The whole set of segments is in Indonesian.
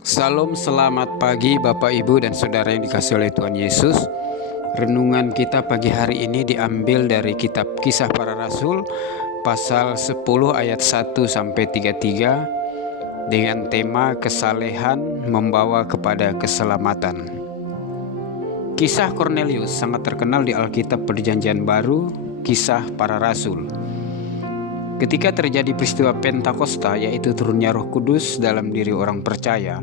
Salam, selamat pagi Bapak Ibu dan Saudara yang dikasihi oleh Tuhan Yesus. Renungan kita pagi hari ini diambil dari kitab Kisah Para Rasul pasal 10 ayat 1 sampai 33 dengan tema kesalehan membawa kepada keselamatan. Kisah Kornelius sangat terkenal di Alkitab Perjanjian Baru, Kisah Para Rasul. Ketika terjadi peristiwa Pentakosta, yaitu turunnya Roh Kudus dalam diri orang percaya,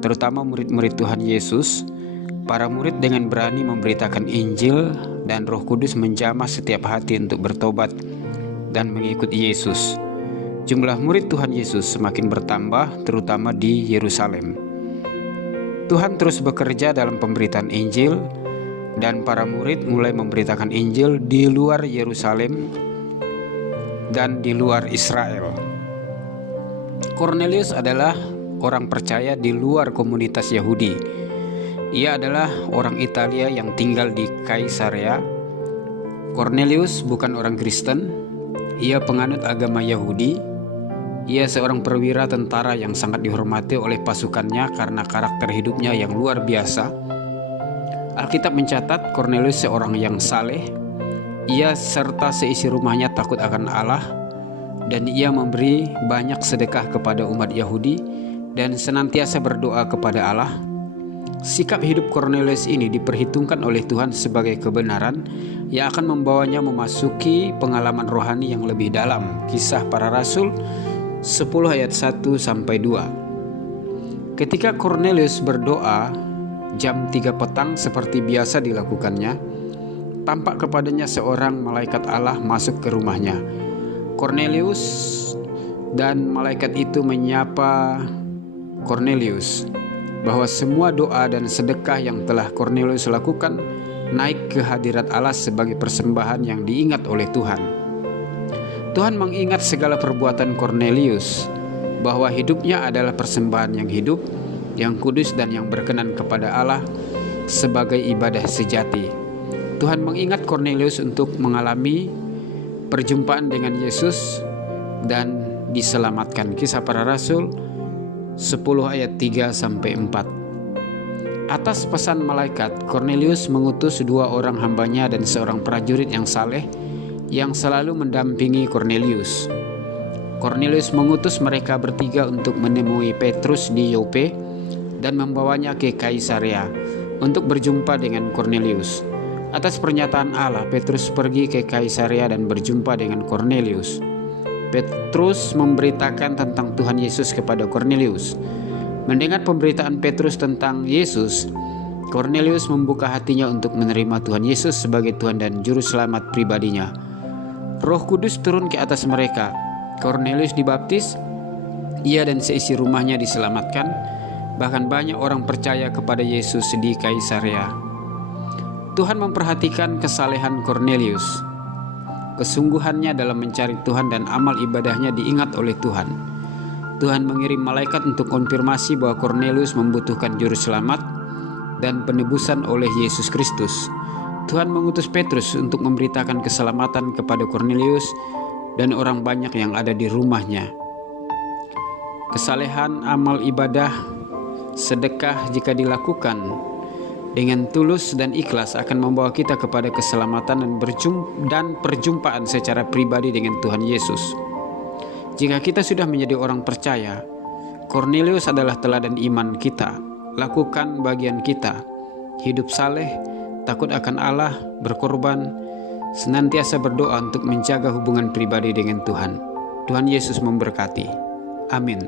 terutama murid-murid Tuhan Yesus, para murid dengan berani memberitakan Injil dan Roh Kudus menjamah setiap hati untuk bertobat dan mengikuti Yesus. Jumlah murid Tuhan Yesus semakin bertambah, terutama di Yerusalem. Tuhan terus bekerja dalam pemberitaan Injil, dan para murid mulai memberitakan Injil di luar Yerusalem dan di luar Israel. Kornelius adalah orang percaya di luar komunitas Yahudi. Ia adalah orang Italia yang tinggal di Kaisarea. Kornelius bukan orang Kristen. Ia penganut agama Yahudi. Ia seorang perwira tentara yang sangat dihormati oleh pasukannya karena karakter hidupnya yang luar biasa. Alkitab mencatat Kornelius seorang yang saleh. Ia serta seisi rumahnya takut akan Allah, dan ia memberi banyak sedekah kepada umat Yahudi dan senantiasa berdoa kepada Allah. Sikap hidup Kornelius ini diperhitungkan oleh Tuhan sebagai kebenaran yang akan membawanya memasuki pengalaman rohani yang lebih dalam. Kisah Para Rasul 10 ayat 1 sampai 2. Ketika Kornelius berdoa jam 3 petang seperti biasa dilakukannya, tampak kepadanya seorang malaikat Allah masuk ke rumahnya. Kornelius, dan malaikat itu menyapa Kornelius bahwa semua doa dan sedekah yang telah Kornelius lakukan naik ke hadirat Allah sebagai persembahan yang diingat oleh Tuhan. Tuhan mengingat segala perbuatan Kornelius, bahwa hidupnya adalah persembahan yang hidup, yang kudus dan yang berkenan kepada Allah sebagai ibadah sejati. Tuhan mengingat Kornelius untuk mengalami perjumpaan dengan Yesus dan diselamatkan. Kisah Para Rasul 10 ayat 3 sampai 4. Atas pesan malaikat, Kornelius mengutus 2 orang hambanya dan seorang prajurit yang saleh yang selalu mendampingi Kornelius. Kornelius mengutus mereka bertiga untuk menemui Petrus di Yope dan membawanya ke Kaisarea untuk berjumpa dengan Kornelius. Atas pernyataan Allah, Petrus pergi ke Kaisarea dan berjumpa dengan Kornelius. Petrus memberitakan tentang Tuhan Yesus kepada Kornelius. Mendengar pemberitaan Petrus tentang Yesus, Kornelius membuka hatinya untuk menerima Tuhan Yesus sebagai Tuhan dan Juru Selamat pribadinya. Roh Kudus turun ke atas mereka. Kornelius dibaptis, ia dan seisi rumahnya diselamatkan. Bahkan banyak orang percaya kepada Yesus di Kaisarea. Tuhan memperhatikan kesalehan Kornelius. Kesungguhannya dalam mencari Tuhan dan amal ibadahnya diingat oleh Tuhan. Tuhan mengirim malaikat untuk konfirmasi bahwa Kornelius membutuhkan juru selamat dan penebusan oleh Yesus Kristus. Tuhan mengutus Petrus untuk memberitakan keselamatan kepada Kornelius dan orang banyak yang ada di rumahnya. Kesalehan amal ibadah, sedekah jika dilakukan dengan tulus dan ikhlas akan membawa kita kepada keselamatan dan perjumpaan secara pribadi dengan Tuhan Yesus. Jika kita sudah menjadi orang percaya, Kornelius adalah teladan iman kita. Lakukan bagian kita, hidup saleh, takut akan Allah, berkorban, senantiasa berdoa untuk menjaga hubungan pribadi dengan Tuhan. Tuhan Yesus memberkati. Amin.